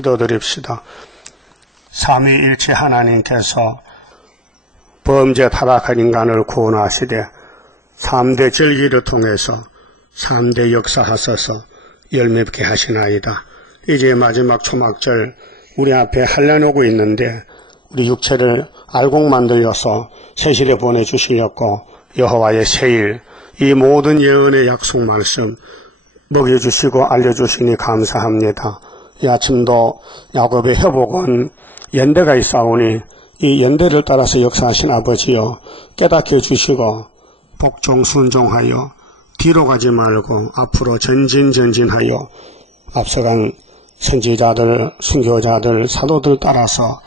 기도드립시다. 삼위일체 하나님께서 범죄 타락한 인간을 구원하시되 3대 절기를 통해서 3대 역사하셔서 열매맺게 하시나이다. 이제 마지막 초막절 우리 앞에 한려놓고 있는데 우리 육체를 알곡 만들어서 세실에 보내주시려고 여호와의 세일 이 모든 예언의 약속 말씀 먹여주시고 알려주시니 감사합니다. 이 아침도 야곱의 회복은 연대가 있사오니 이 연대를 따라서 역사하신 아버지여 깨닫게 해주시고 복종 순종하여 뒤로 가지 말고 앞으로 전진하여 앞서간 선지자들, 순교자들, 사도들 따라서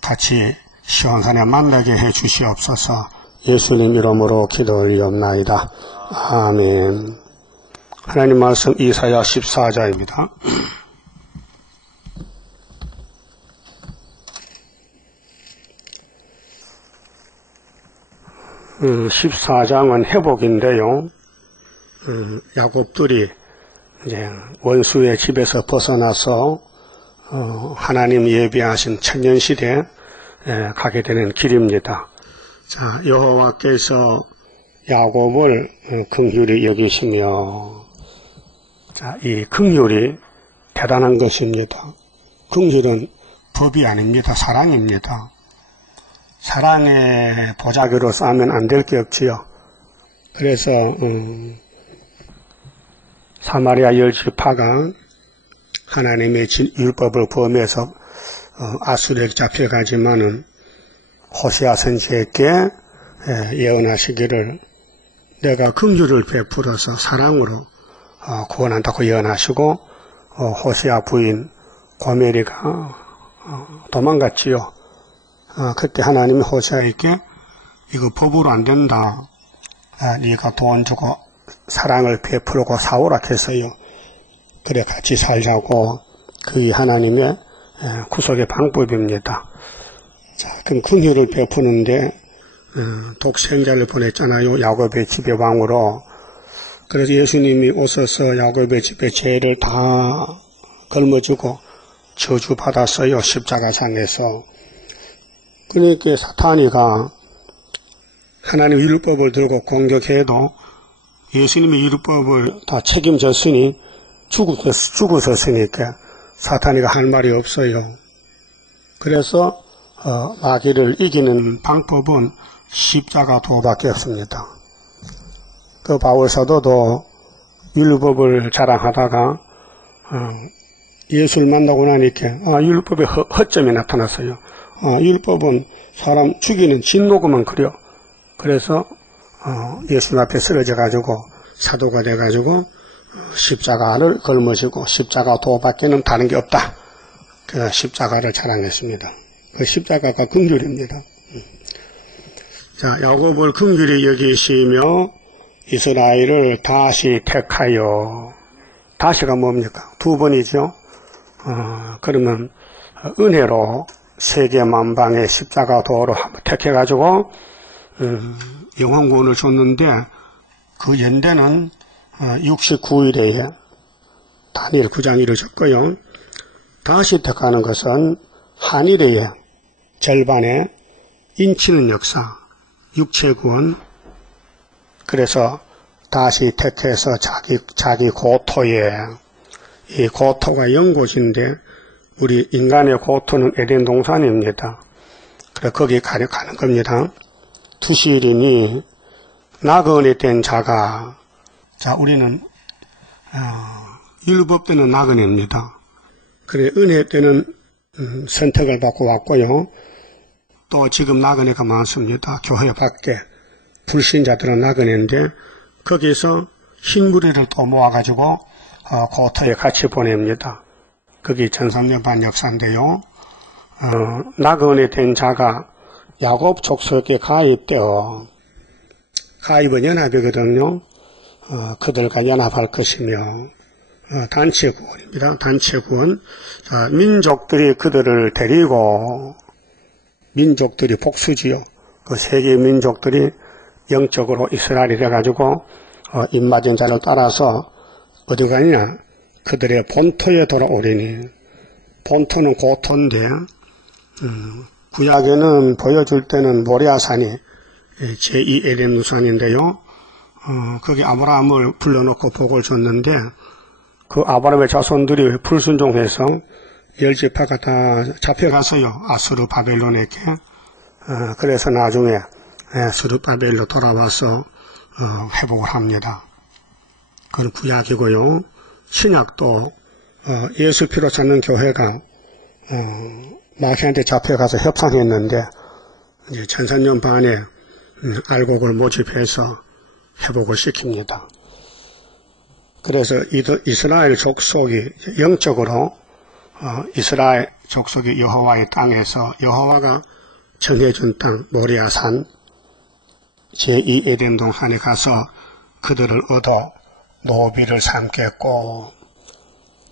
같이 시원산에 만나게 해 주시옵소서. 예수님 이름으로 기도 올리옵나이다. 아멘. 하나님 말씀 이사야 14장입니다. 14장은 회복인데요. 야곱들이 이제 원수의 집에서 벗어나서 하나님 예비하신 천년시대에 가게 되는 길입니다. 자, 여호와께서 야곱을 긍휼히 여기시며, 자, 이 긍휼이 대단한 것입니다. 긍휼은 법이 아닙니다. 사랑입니다. 사랑의 보자기로 싸면 안 될 게 없지요. 그래서 사마리아 열지파가 하나님의 율법을 범해서 아수르에게 잡혀가지만은 호세아 선지에게 예언하시기를 내가 긍휼을 베풀어서 사랑으로 구원한다고 예언하시고 호세아 부인 고멜이가 도망갔지요. 그때 하나님이 호세아에게 이거 법으로 안 된다. 네가 돈 주고 사랑을 베풀고 사오라 했어요. 그래 같이 살자고 그게 하나님의 구속의 방법입니다. 자, 그럼 긍휼을 베푸는데 독생자를 보냈잖아요. 야곱의 집의 왕으로. 그래서 예수님이 오셔서 야곱의 집의 죄를 다 걸머주고 저주받았어요. 십자가상에서. 그러니까 사탄이가 하나님 율법을 들고 공격해도 예수님의 율법을 다 책임졌으니 죽으셨으니까 사탄이가 할 말이 없어요. 그래서 마귀를 이기는 방법은 십자가 도밖에 없습니다. 그 바울 사도도 율법을 자랑하다가 예수를 만나고 나니까 율법에 허점이 나타났어요. 율법은 사람 죽이는 진노고만 그려. 그래서 예수님 앞에 쓰러져 가지고 사도가 돼 가지고 십자가를 걸머지고 십자가 도밖에는 다른 게 없다. 그 십자가를 자랑했습니다. 그 십자가가 긍휼입니다. 자, 야곱을 긍휼히 여기시며 이스라엘을 다시 택하여. 다시가 뭡니까? 두 번이죠. 그러면 은혜로 세계 만방의 십자가 도로 한번 택해가지고 영원구원을 줬는데 그 연대는 69일에 다니엘 9장 이루어졌고요. 다시 택하는 것은 한일의 절반에 인치는 역사, 육체구원. 그래서 다시 택해서 자기 고토에, 이 고토가 연고지인데 우리 인간의 고토는 에덴 동산입니다. 그래 거기 가는 겁니다. 투시일이니 나그네 된 자가, 자, 우리는 율법 때는 나그네입니다. 그래 은혜 때는 선택을 받고 왔고요. 또 지금 나그네가 많습니다. 교회 밖에 불신자들은 나그네인데 거기서 흰무리를 또 모아가지고 고토에 같이 보냅니다. 그게 1300년 반 역사인데요. 나그네 된 자가 야곱 족속에 가입되어, 가입은 연합이거든요. 그들과 연합할 것이며, 단체 구원입니다. 단체 구원. 자, 민족들이 그들을 데리고, 민족들이 복수지요. 그 세계 민족들이 영적으로 이스라엘이 돼가지고, 입맞은 자를 따라서 어디 가냐? 그들의 본토에 돌아오리니, 본토는 고토인데 구약에는 보여줄 때는 모리아산이 제2 에덴 우산인데요. 거기 아브라함을 불러놓고 복을 줬는데 그 아브라함의 자손들이 불순종해서 10지파가 다 잡혀가서요. 아수르 바벨론에게. 그래서 나중에 스룹바벨로 돌아와서 회복을 합니다. 그건 구약이고요. 신약도 예수 피로 찾는 교회가 마귀한테 잡혀가서 협상했는데 이제 1000년 반에 알곡을 모집해서 회복을 시킵니다. 그래서 이스라엘 족속이 영적으로 이스라엘 족속이 여호와의 땅에서 여호와가 정해준 땅 모리아산 제2 에덴 동산에 가서 그들을 얻어 노비를 삼겠고,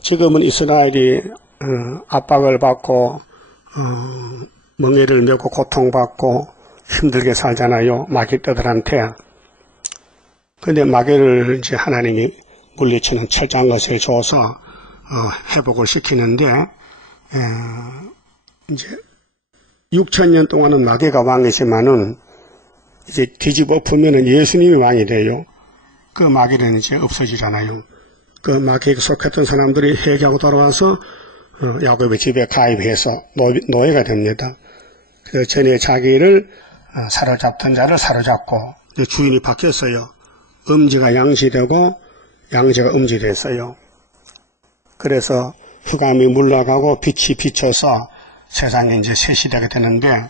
지금은 이스라엘이 압박을 받고 멍에를 메고 고통받고 힘들게 살잖아요. 마귀떼들한테. 근데 마귀를 이제 하나님이 물리치는 철저한 것을 줘서 회복을 시키는데, 이제 6000년 동안은 마귀가 왕이지만은 이제 뒤집어 엎으면은 예수님이 왕이 돼요. 그 마귀는 이제 없어지잖아요. 그 마귀에 속했던 사람들이 회개하고 돌아와서 야곱의 집에 가입해서 노예가 됩니다. 그래서 전에 자기를 사로잡던 자를 사로잡고 주인이 바뀌었어요. 음지가 양지되고 양지가 음지됐어요. 그래서 흑암이 물러가고 빛이 비쳐서 세상에 이제 새 시대가 되는데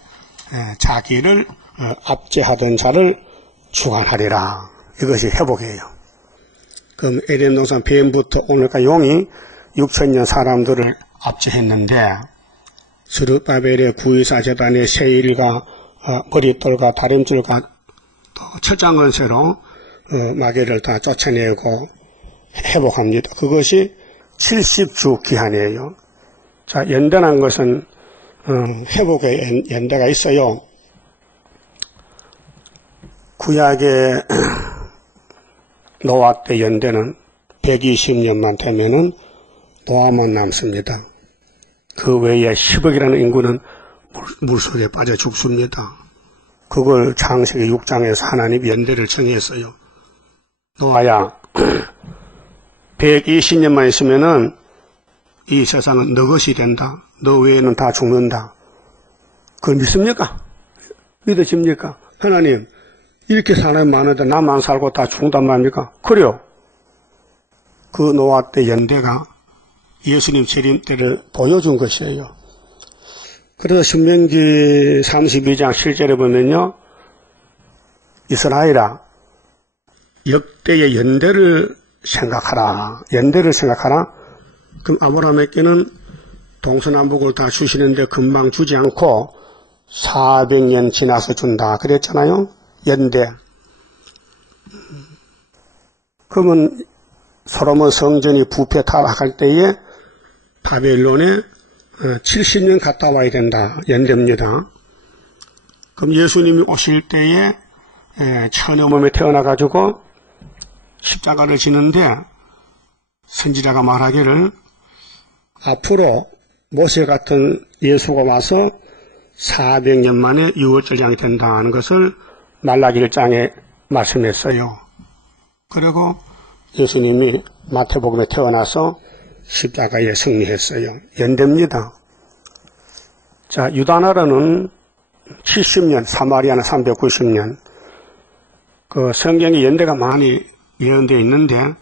자기를 압제하던 자를 주관하리라. 이것이 회복이에요. 그럼 에덴 동산 뱀부터 오늘까지 용이 6000년 사람들을 압제했는데 스룹바벨의 구이사 제단의 세일과 머릿돌과 다림줄과 또 철장 건세로 마귀를 다 쫓아내고 회복합니다. 그것이 70주 기한이에요. 자, 연대란 것은 회복의 연대가 있어요. 구약의 노아 때 연대는 120년만 되면은 노아만 남습니다. 그 외에 10억이라는 인구는 물속에 빠져 죽습니다. 그걸 창세기 6장에서 하나님 연대를 정했어요. 노아야, 120년만 있으면은 이 세상은 너 것이 된다. 너 외에는 다 죽는다. 그걸 믿습니까? 믿어집니까? 하나님, 이렇게 사람이 많은데 나만 살고 다 죽는단 말입니까? 그래요. 그 노아 때 연대가 예수님 재림 때를 보여준 것이에요. 그래서 신명기 32장 7절에 보면요. 이스라엘아, 역대의 연대를 생각하라. 연대를 생각하라. 그럼 아브라함에게는 동서남북을 다 주시는데 금방 주지 않고 400년 지나서 준다. 그랬잖아요. 연대. 그러면 솔로몬 성전이 부패 타락할 때에 바벨론에 70년 갔다 와야 된다. 연대입니다. 그럼 예수님이 오실 때에 처녀 몸에 태어나가지고 십자가를 지는데 선지자가 말하기를 앞으로 모세 같은 예수가 와서 400년 만에 6월절 양이 된다는 것을 말라기 1장에 말씀했어요. 그리고 예수님이 마태복음에 태어나서 십자가에 승리했어요. 연대입니다. 자, 유다나라는 70년, 사마리아는 390년. 그 성경에 연대가 많이 예언되어 있는데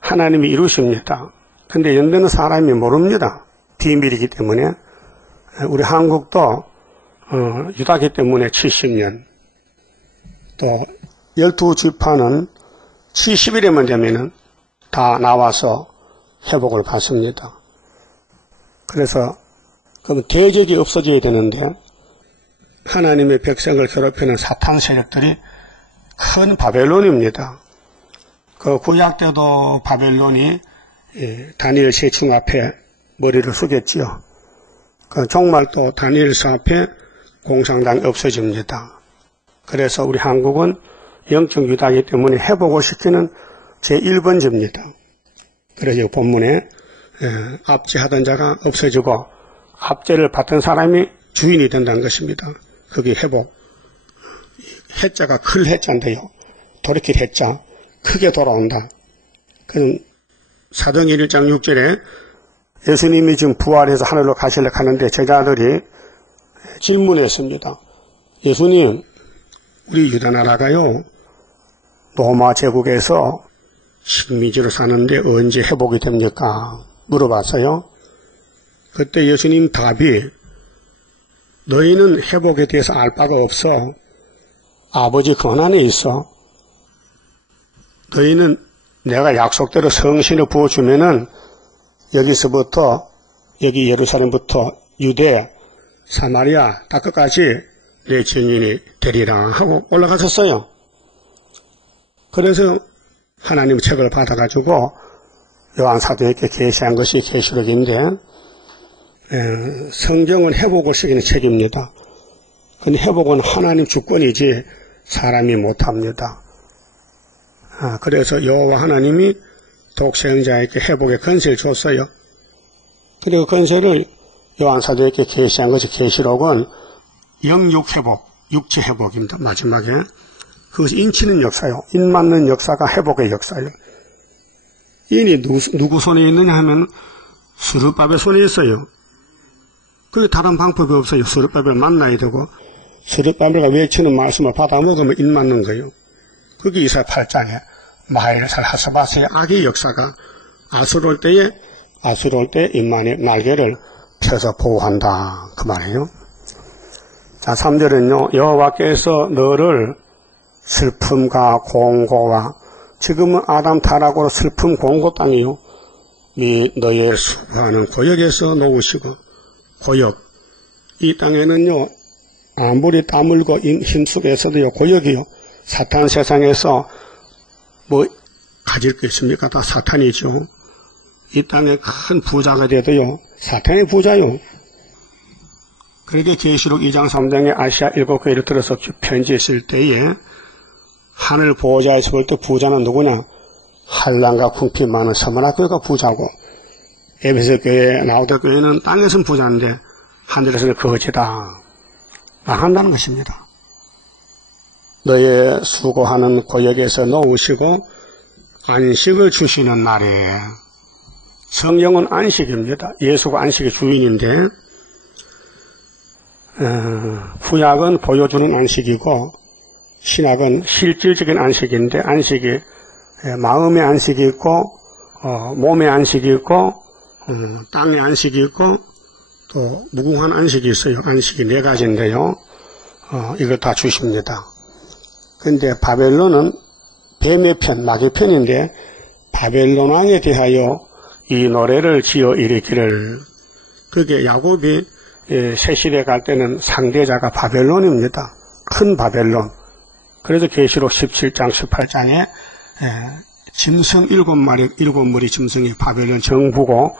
하나님이 이루십니다. 근데 연대는 사람이 모릅니다. 비밀이기 때문에. 우리 한국도 유다기 때문에 70년. 또 12지파는 70일에만 되면은 다 나와서 회복을 받습니다. 그래서 그럼 대적이 없어져야 되는데 하나님의 백성을 괴롭히는 사탄 세력들이 큰 바벨론입니다. 그 구약 때도 바벨론이 다니엘 세충 앞에 머리를 숙였지요. 그 정말 또 다니엘서 앞에 공산당이 없어집니다. 그래서 우리 한국은 영적 유다이기 때문에 회복을 시키는 제1번지입니다. 그래서 본문에 압제하던 자가 없어지고 압제를 받던 사람이 주인이 된다는 것입니다. 그게 회복. 해자가 클 해자인데요. 돌이킬 해자. 크게 돌아온다. 그는 사도행전 1장 6절에 예수님이 지금 부활해서 하늘로 가시려고 하는데 제자들이 질문했습니다. 예수님, 우리 유다나라가요, 로마 제국에서 식민지로 사는데 언제 회복이 됩니까? 물어봤어요. 그때 예수님 답이, 너희는 회복에 대해서 알 바가 없어. 아버지 권한에 있어. 너희는 내가 약속대로 성신을 부어주면은 여기서부터, 여기 예루살렘부터 유대, 사마리아, 다 끝까지 내 증인이 되리라 하고 올라가셨어요. 그래서 하나님 책을 받아가지고 요한 사도에게 계시한 것이 계시록인데, 성경은 회복을 쓰기는 책입니다. 근데 회복은 하나님 주권이지 사람이 못합니다. 그래서 여호와 하나님이 독생자에게 회복의 권세를 줬어요. 그리고 권세를 요한 사도에게 계시한 것이 계시록은 영육 회복, 육체 회복입니다. 마지막에 그것이 인치는 역사요. 인 맞는 역사가 회복의 역사요. 인이 누구 손에 있느냐 하면 스룹바벨 손에 있어요. 그게 다른 방법이 없어요. 스룹바벨을 만나야 되고 스룹바벨가 외치는 말씀을 받아 먹으면 인 맞는 거예요. 그게 이사야 8장에 마하일살 하스바스의 악의 역사가 아수르올 때 인만의 날개를 펴서 보호한다. 그 말이에요. 자, 3절은요. 여호와께서 너를 슬픔과 공고와, 지금은 아담 타락으로 슬픔 공고 땅이요. 너의 수고하는 고역에서 놓으시고, 고역. 이 땅에는요, 아무리 땀 흘고 힘속에서도요, 고역이요. 사탄 세상에서 뭐 가질 게 있습니까? 다 사탄이죠. 이 땅에 큰 부자가 돼도요, 사탄의 부자요. 그렇게 계시록 2장 3장에 아시아 7교회를 들어서 편지했을 때에 하늘 보호자에서 볼 때 부자는 누구냐? 한란과 궁핍 많은 서머나교회가 부자고, 에베소 교회, 라오디게아 교회는 땅에서는 부자인데 하늘에서는 거지다. 망한다는 것입니다. 너의 수고하는 고역에서 놓으시고 안식을 주시는 날에, 성령은 안식입니다. 예수가 안식의 주인인데, 구약은 보여주는 안식이고 신약은 실질적인 안식인데, 안식이 마음의 안식이 있고 몸의 안식이 있고 땅의 안식이 있고 또 무궁한 안식이 있어요. 안식이 4가지인데요. 이걸 다 주십니다. 근데 바벨론은 뱀의 편, 마귀의 편인데 바벨론 왕에 대하여 이 노래를 지어 이르기를, 그게 야곱이 새시대 갈 때는 상대자가 바벨론입니다. 큰 바벨론. 그래서 계시록 17장, 18장에 짐승 7무리 짐승이 바벨론 정부고,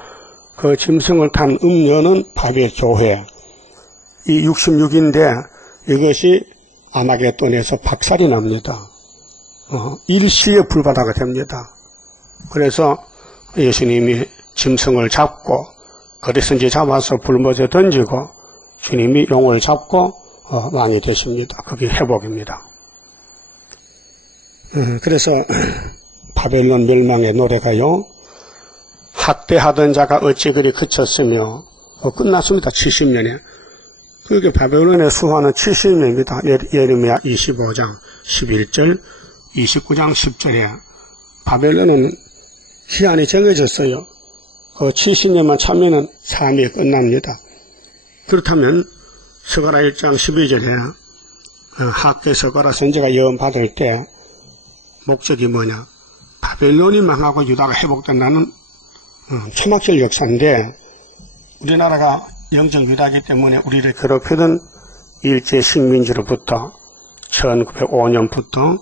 그 짐승을 탄 음녀는 바벨 교회. 이 66인데 이것이 아마겟돈에서 박살이 납니다. 일시에 불바다가 됩니다. 그래서 예수님이 짐승을 잡고 그리스인지 잡아서 불못에 던지고 주님이 용을 잡고 왕이 되십니다. 그게 회복입니다. 그래서 바벨론 멸망의 노래가요, 학대하던 자가 어찌 그리 그쳤으며, 끝났습니다. 70년에. 그게 바벨론의 수화는 70년입니다. 예레미야 25장 11절, 29장 10절에 바벨론은 기한이 정해졌어요. 그 70년만 참으면 삶이 끝납니다. 그렇다면 스가랴 1장 12절에 학계 스가랴 선지가 예언 받을 때 목적이 뭐냐? 바벨론이 망하고 유다가 회복된다는 초막절 역사인데, 우리나라가 영적 유다이기 때문에 우리를 괴롭히던 일제 식민지로부터 1905년부터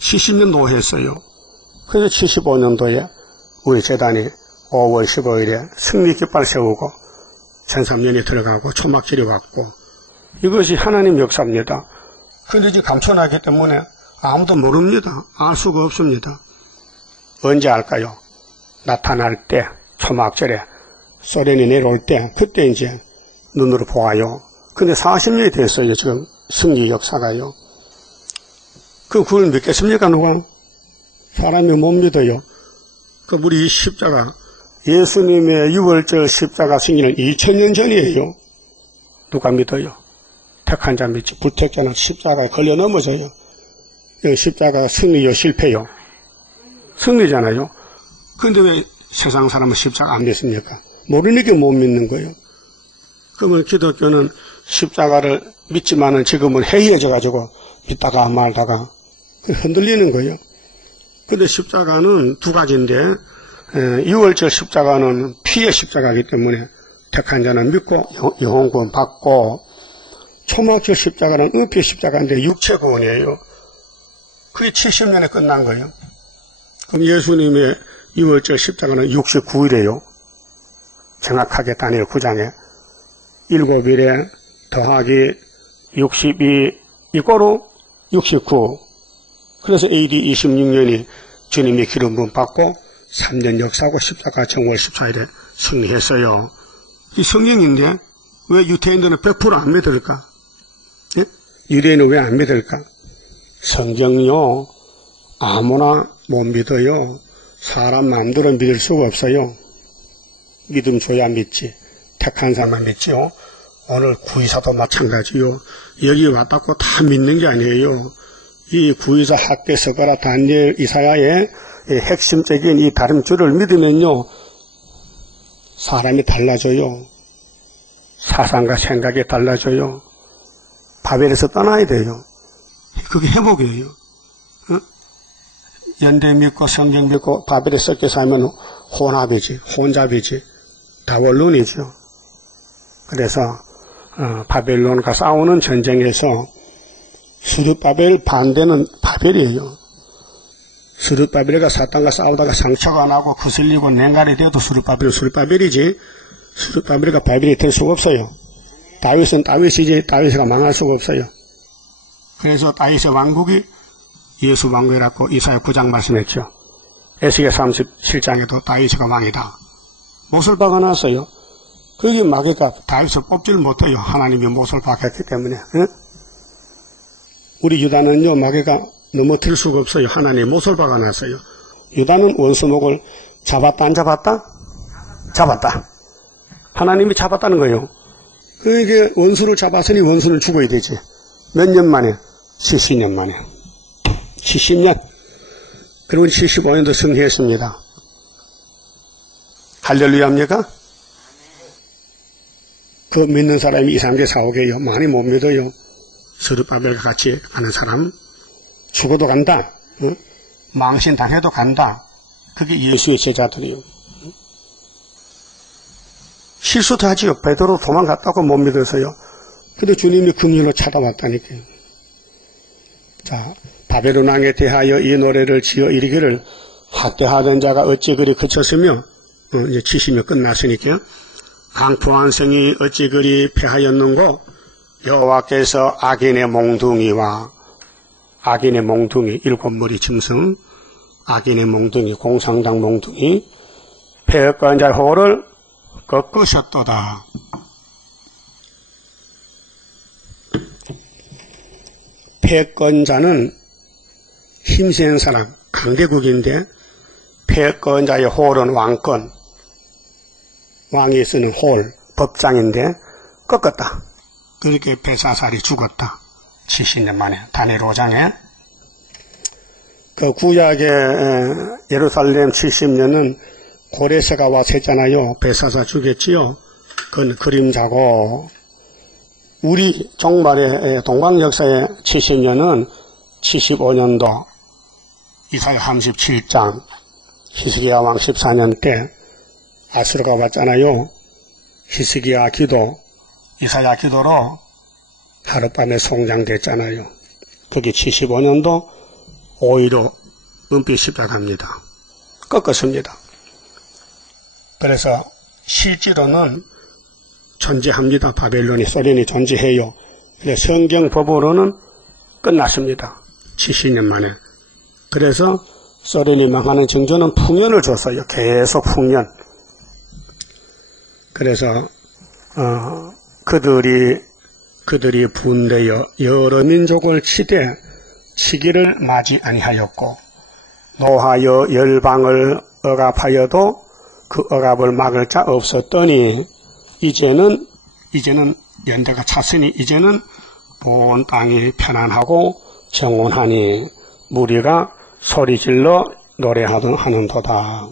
70년 노했어요. 그래서 75년도에 우리 재단이 5월 15일에 승리 깃발 세우고 13년이 들어가고 초막절이 왔고, 이것이 하나님 역사입니다. 그런데 이제 감춰놨기 때문에 아무도 모릅니다. 알 수가 없습니다. 언제 알까요? 나타날 때, 초막절에 소련이 내려올 때 그때 이제 눈으로 보아요. 근데 40년이 됐어요. 지금 승리 역사가요. 그걸 믿겠습니까 누가? 사람이 못 믿어요. 우리 십자가 예수님의 6월절 십자가 승리는 2000년 전이에요. 누가 믿어요? 택한 자 믿지. 불택자는 십자가에 걸려 넘어져요. 십자가 승리요 실패요? 승리잖아요. 그런데 왜 세상 사람은 십자가 안 믿습니까? 모르니까 못 믿는 거예요. 그러면 기독교는 십자가를 믿지만은 지금은 해이해져가지고 믿다가 말다가 흔들리는 거예요. 근데 십자가는 두 가지인데 6월절 십자가는 피의 십자가이기 때문에 택한 자는 믿고 영혼구원 받고 초막절 십자가는 은피의 십자가인데 육체 구원이에요. 그게 70년에 끝난 거예요. 그럼 예수님의 6월절 십자가는 69일이에요. 정확하게 다니엘 9장에 7일에 더하기 62 이거로 69. 그래서 AD 26년이 주님이 기름 부음 받고 3년 역사하고 십자가 정월 14일에 승리했어요. 이 성경인데 왜 유대인들은 100% 안 믿을까? 예? 유대인은 왜 안 믿을까? 성경요 아무나 못 믿어요. 사람 마음대로 믿을 수가 없어요. 믿음 줘야 믿지. 택한 사람만 믿지요. 오늘 구의사도 마찬가지요. 여기 왔다고 다 믿는 게 아니에요. 이 구의사 학계 서가라 다니엘 이사야의 핵심적인 이 다름줄을 믿으면요 사람이 달라져요. 사상과 생각이 달라져요. 바벨에서 떠나야 돼요. 그게 회복이에요. 연대 믿고 성경 믿고 바벨에 섞여 살면 혼합이지, 혼잡이지, 다원론이죠. 그래서 바벨론과 싸우는 전쟁에서 스룹바벨 반대는 바벨이에요. 스룹바벨과 사탄과 싸우다가 상처가 나고 거슬리고 냉간이 되어도 스룹바벨은 스룹바벨이지 스룹바벨과 바벨이 될 수가 없어요. 다윗은 다윗이지 다윗이가 망할 수가 없어요. 그래서 다윗의 왕국이 예수 왕국이라고 이사야 9장 말씀했죠. 에스겔 37장에도 다윗이가 왕이다. 못을 박아놨어요. 거기 마귀가 다윗을 뽑지를 못해요. 하나님이 못을 박았기 때문에. 응? 우리 유다는요 마귀가 넘어뜨릴 수가 없어요. 하나님이 못을 박아놨어요. 유다는 원수목을 잡았다 안 잡았다? 잡았다. 하나님이 잡았다는 거예요. 그러니까 원수를 잡았으니 원수는 죽어야 되지. 몇 년 만에? 70년 만에. 70년. 그리고 75년도 승리했습니다. 할렐루야입니까? 그 믿는 사람이 2, 3개, 4, 5개요. 많이 못 믿어요. 스룹바벨과 같이 가는 사람. 죽어도 간다. 응? 망신 당해도 간다. 그게 예수의 제자들이요. 실수도 하지요. 베드로 도망갔다고 못 믿어서요. 근데 주님이 긍휼로 찾아왔다니까요. 자, 바벨론 왕에 대하여 이 노래를 지어 이르기를 학대하던 자가 어찌 그리 그쳤으며 이제 70년 끝났으니까요. 강포한 성이 어찌 그리 패하였는고 여호와께서 악인의 몽둥이와 악인의 몽둥이 7머리 짐승 악인의 몽둥이 공상당 몽둥이 패역한 자의 호를 꺾으셨도다. 패권 자는 힘센 사람, 강대국인데 패권 자의 홀은 왕권, 왕이 쓰는 홀, 법장인데 꺾었다. 그렇게 벨사살이 죽었다. 70년 만에 다니엘 5장에 그 구약의 예루살렘 70년은 고레스가 와서 했잖아요. 벨사살 죽였지요. 그건 그림자고 우리 종말의 동방 역사의 70년은 75년도 이사야 37장 히스기야 왕 14년 때 아수르가 왔잖아요. 히스기야 기도 이사야 기도로 하룻밤에 송장됐잖아요. 그게 75년도 5.15 은빛 십자가입니다. 꺾었습니다. 그래서 실제로는 존재합니다. 바벨론이 소련이 존재해요. 성경 법으로는 끝났습니다. 70년 만에. 그래서 소련이 망하는 징조는 풍년을 줬어요. 계속 풍년. 그래서 그들이 분대여 여러 민족을 치기를 맞이 아니하였고 노하여 열방을 억압하여도 그 억압을 막을 자 없었더니 이제는 연대가 찼으니 이제는 온 땅이 편안하고 정온하니 무리가 소리질러 노래하는도다.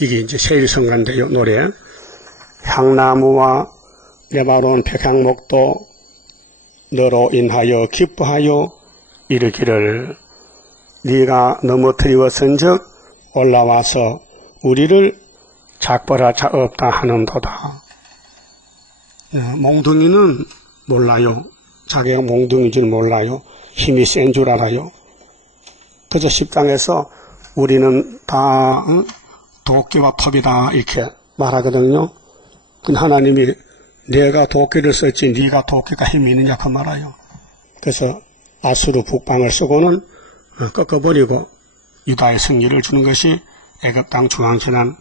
이게 이제 세일성가인데요. 노래. 향나무와 레바논 백향목도 너로 인하여 기뻐하여 이르기를 네가 넘어뜨리웠은즉 올라와서 우리를 작벌할 자 없다 하는도다. 몽둥이는 몰라요. 자기가 몽둥이인 줄 몰라요. 힘이 센 줄 알아요. 그저 10장에서 우리는 다 도끼와 톱이다 이렇게 말하거든요. 근데 하나님이 내가 도끼를 썼지 네가 도끼가 힘이 있느냐 그 말아요. 그래서 아수르 북방을 쓰고는 꺾어버리고 유다의 승리를 주는 것이 애굽 땅 중앙지난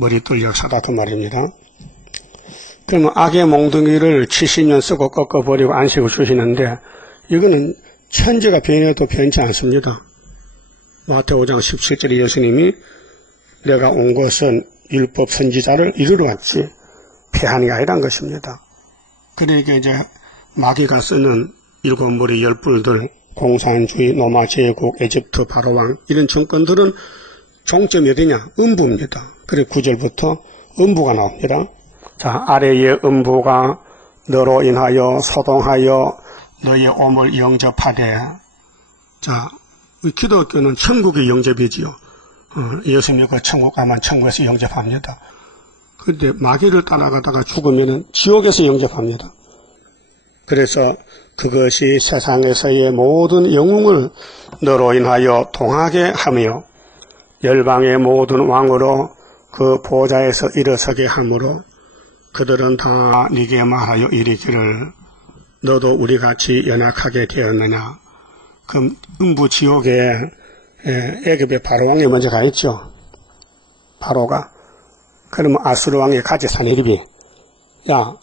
머리돌 역사다 그 말입니다. 그러면 악의 몽둥이를 70년 쓰고 꺾어버리고 안식을 주시는데 이거는 천지가 변해도 변치 않습니다. 마태오 5장 17절에 예수님이 내가 온 것은 율법 선지자를 이루러 왔지 폐하는 게 아니란 것입니다. 그러니까 이제 마귀가 쓰는 일곱 머리 열 뿔들, 공산주의, 로마 제국, 에집트 바로왕 이런 정권들은 종점이 어디냐? 음부입니다. 그리고 9절부터 음부가 나옵니다. 자, 아래의 음부가 너로 인하여 소동하여 너의 오물 영접하되. 자, 우리 기독교는 천국의 영접이지요. 예수님이 그 천국 가면 천국에서 영접합니다. 그런데 마귀를 따라가다가 죽으면 지옥에서 영접합니다. 그래서 그것이 세상에서의 모든 영웅을 너로 인하여 동하게 하며 열방의 모든 왕으로 그 보좌에서 일어서게 하므로 그들은 다 네게 말하여 이르기를 너도 우리같이 연약하게 되었느냐. 그럼 음부 지옥에 애굽의 바로왕이 먼저 가 있죠. 바로가. 그러면 아수르 왕이 가지 사네립이 야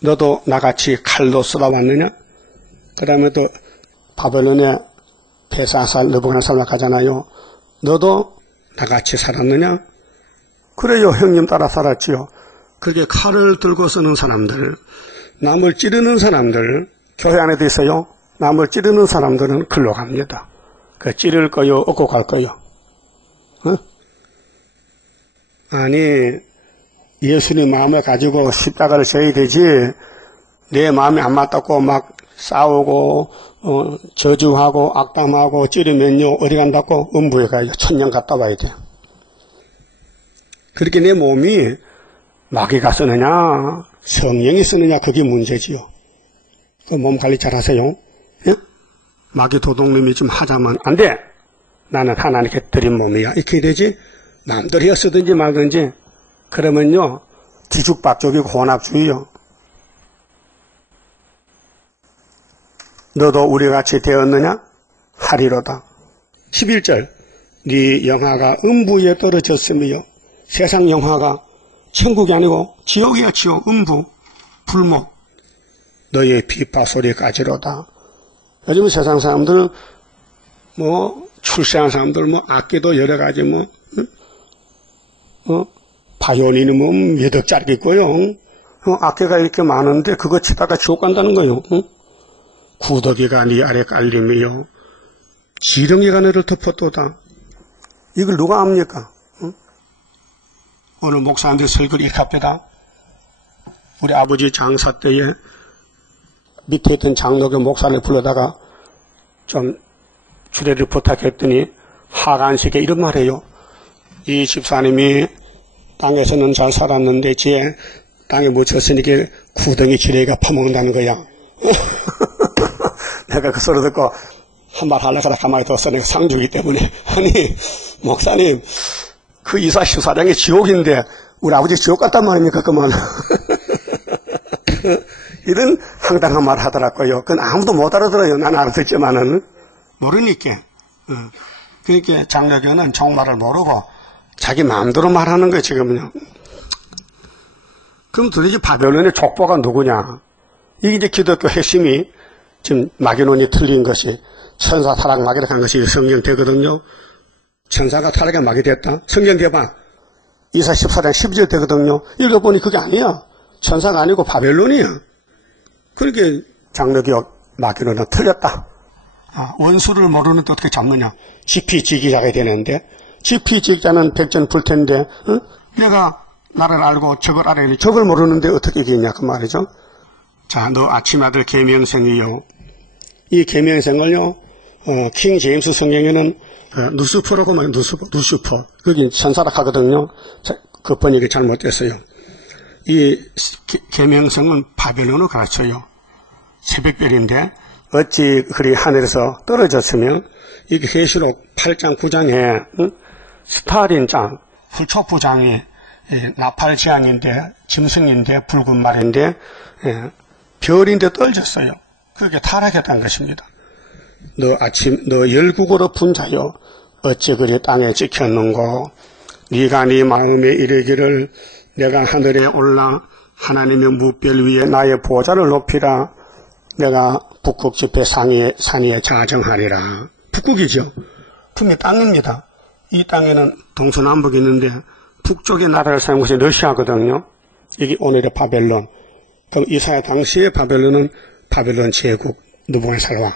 너도 나같이 칼로 쏟아왔느냐? 그 다음에 또 바벨론에 베사살 느부갓네살 가잖아요. 너도 나같이 살았느냐? 그래요. 형님 따라 살았지요. 그렇게 칼을 들고 쓰는 사람들, 남을 찌르는 사람들, 교회 안에도 있어요. 남을 찌르는 사람들은 글로 갑니다. 그 찌를 거요, 얻고 갈 거요. 아니, 예수님 마음을 가지고 십자가를 져야 되지, 내 마음이 안 맞다고 막 싸우고, 저주하고, 악담하고, 찌르면요, 어디 간다고? 음부에 가요. 1000년 갔다 와야 돼요. 그렇게 내 몸이 마귀가 쓰느냐, 성령이 쓰느냐, 그게 문제지요. 그 몸 관리 잘 하세요. 예? 마귀 도둑놈이 좀 하자면 안 돼. 나는 하나님께 드린 몸이야. 이렇게 되지. 남들이 쓰든지 말든지. 그러면요, 뒤죽박죽이고 혼합주의요. 너도 우리같이 되었느냐? 하리로다. 11절. 네 영화가 음부에 떨어졌으며 세상 영화가 천국이 아니고 지옥이야. 지옥, 음부, 불목. 너의 비파소리까지로다. 요즘 세상 사람들 출세한 사람들 악기도 여러 가지 바이올린은 몇 억짜리 있고요. 악기가 이렇게 많은데 그거 치다가 지옥 간다는 거예요. 구더기가 네 아래 깔리며 지렁이가 너를 덮었도다. 이걸 누가 압니까? 오늘 목사한테 설교를 이렇게 합니다. 우리 아버지 장사 때에 밑에 있던 장로교 목사를 불러다가 좀 주례를 부탁했더니 하간식에 이런 말이에요. 이 집사님이 땅에서는 잘 살았는데 제 땅에 묻혔으니까 구덩이 지뢰가 파먹는다는 거야. 내가 그 소리 듣고 한 말 하려고 하다 가만히 뒀어. 내가 상주이기 때문에. 아니 목사님 그 이사 시사장이 지옥인데 우리 아버지 지옥 갔단 말입니까 그만. 이런 황당한 말 하더라고요. 그건 아무도 못 알아들어요. 나는 알아듣지만은 모르니까. 그러니까 장로교는 정말을 모르고 자기 마음대로 말하는 거예요. 지금은요. 그럼 도대체 바벨론의 족보가 누구냐? 이게 이제 기독교 핵심이 지금 마귀론이 틀린 것이 천사 타락 마귀를 한 것이 성경 되거든요. 천사가 타락에 마귀 됐다. 성경 대봐. 이사 14장 12절 되거든요. 읽어보니 그게 아니야. 천사가 아니고 바벨론이야. 그렇게 장로교역 마귀론은 틀렸다. 원수를 모르는데 어떻게 잡느냐. 지피지기자가 되는데 지피지기자는 백전불태인데 내가 나를 알고 적을 알아야 돼. 적을 모르는데 어떻게 이기냐 그 말이죠. 자, 너 아침 아들 계명생이요. 이 계명생을요. 킹 제임스 성경에는 누스퍼라고 말해요. 누스퍼. 거기 천사라 하거든요. 그 번역이 잘못됐어요. 이 계명성은 바벨론을 가르쳐요. 새벽별인데 어찌 그리 하늘에서 떨어졌으면 이게 계시록 8장 9장에 스타린장 불초부장이 나팔지향인데 짐승인데 붉은 말인데 별인데 떨어졌어요. 그렇게 타락했다는 것입니다. 너 열국으로 분자여 어찌 그리 땅에 찍혔는고 네가 네 마음에 이르기를 내가 하늘에 올라 하나님의 무별 위에 나의 보좌를 높이라 내가 북극 지폐 산 위에 자정하리라. 북극이죠. 분명히 땅입니다. 이 땅에는 동서남북이 있는데 북쪽의 나라를 사는 것이 러시아거든요. 이게 오늘의 바벨론. 그럼 이사야 당시의 바벨론은 바벨론 제국 느부갓네살 왕.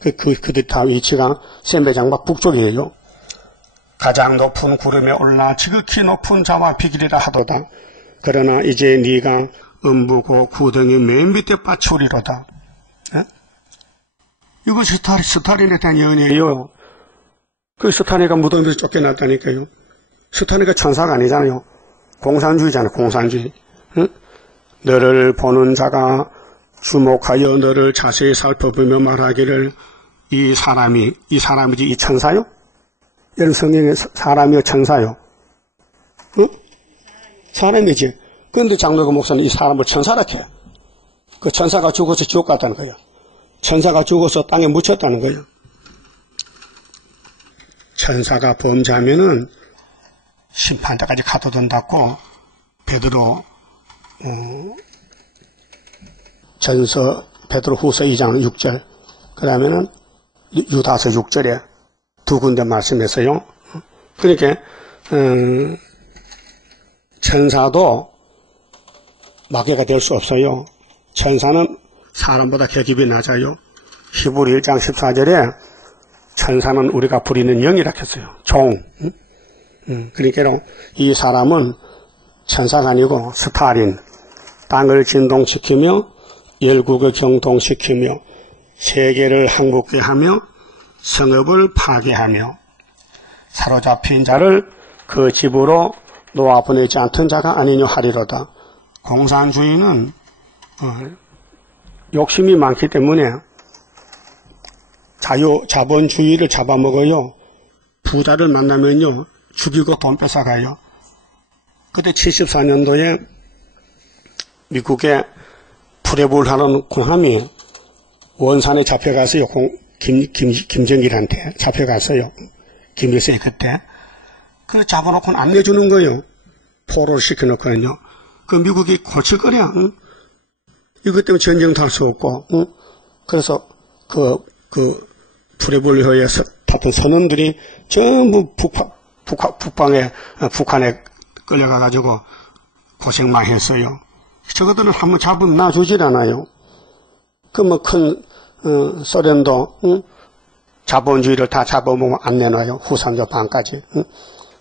그들 다 위치가 셈배장막 북쪽이에요. 가장 높은 구름에 올라 지극히 높은 자와 비길이라 하도다. 그러나 이제 네가 음부고 구덩이 맨 밑에 빠치우리로다. 이것이 스타린에 대한 예언이에요. 그 스타린이가 무덤에서 쫓겨났다니까요. 스타린이가 천사가 아니잖아요. 공산주의잖아요. 공산주의. 너를 보는 자가 주목하여 너를 자세히 살펴보며 말하기를 이 사람이지 이 천사요? 여러분 성경에 사람이요 천사요? 사람이지. 그런데 장로교 목사는 이 사람을 천사라 해. 그 천사가 죽어서 지옥 갔다는 거예요. 천사가 죽어서 땅에 묻혔다는 거예요. 천사가 범죄하면은 심판대까지 가둬둔다고 베드로 전서 베드로 후서 2장 6절 그 다음에는 유다서 6절에 두 군데 말씀했어요. 그러니까 천사도 마귀가 될 수 없어요. 천사는 사람보다 계급이 낮아요. 히브리 1장 14절에 천사는 우리가 부리는 영이라 했어요. 종. 그러니까 이 사람은 천사가 아니고 스타린. 땅을 진동시키며 열국을 경동시키며 세계를 항복케 하며 성읍을 파괴하며 사로잡힌 자를 그 집으로 놓아보내지 않던 자가 아니뇨 하리로다. 공산주의는 욕심이 많기 때문에 자본주의를 잡아먹어요. 부자를 만나면요 죽이고 돈 뺏어가요. 그때 74년도에 미국의 프레볼하는 공함이 원산에 잡혀갔어요. 김정일한테 잡혀갔어요. 김일성이 그때. 그래서 잡아놓고는 안 내주는 거예요. 포로를 시켜놓고는요. 그 미국이 골칫거려. 이것 때문에 전쟁도 할 수 없고. 그래서 프레볼리호에 탔던 선원들이 전부 북한에 끌려가가지고 고생 많이 했어요. 저것들을 한번 잡으면 놔주질 않아요. 큰 소련도 자본주의를 다 잡아먹으면 안 내놔요. 후삼조 반까지.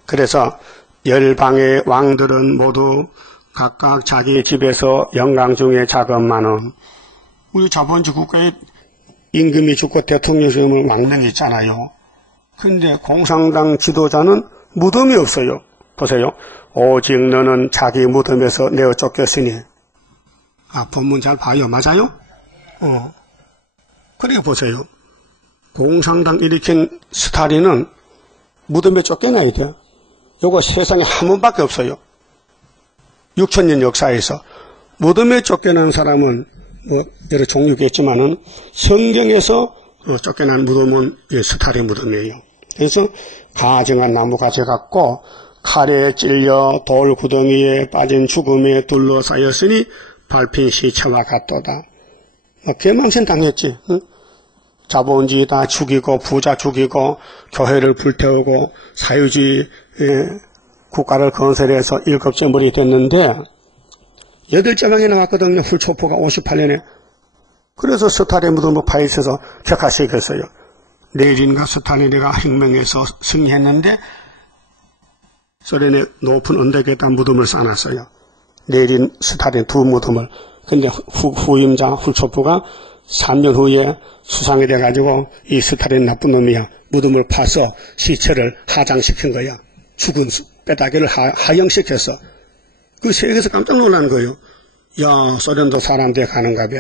그래서 열방의 왕들은 모두 각각 자기 집에서 영광 중에 자금만은 우리 자본주의 국가에 임금이 죽고 대통령이 죽으면 왕릉이 있잖아요. 그런데 공산당 지도자는 무덤이 없어요. 보세요. 오직 너는 자기 무덤에서 내어 쫓겼으니. 본문 잘 봐요. 맞아요? 그리고 보세요. 공산당 일으킨 스타린은 무덤에 쫓겨나야 돼요. 요거 세상에 한 번밖에 없어요. 6000년 역사에서. 무덤에 쫓겨난 사람은 여러 종류가 있지만은 성경에서 쫓겨난 무덤은 스타린 무덤이에요. 그래서 가증한 나무 가지 갖고 칼에 찔려 돌 구덩이에 빠진 죽음에 둘러싸였으니 밟힌 시체와 같도다. 개망신 당했지. 응? 자본주의 다 죽이고 부자 죽이고 교회를 불태우고 사유주의 국가를 건설해서 7째 머리 됐는데 8째 방에 나왔거든요. 훌초포가 58년에. 그래서 스탈린 무덤을 파헤쳐서 격하시켰어요. 레닌과 스탈린이가 혁명해서 승리했는데 소련의 높은 언덕에다 무덤을 쌓아놨어요. 레닌, 스탈린 두 무덤을. 근데 후임자 훌초프가 3년 후에 수상이 돼가지고 이 스탈린 나쁜 놈이야. 무덤을 파서 시체를 하장시킨 거야. 죽은 뼈다귀를 하영시켰어. 그 세계에서 깜짝 놀란 거예요. 야, 소련도 사람 돼 가는가 봐.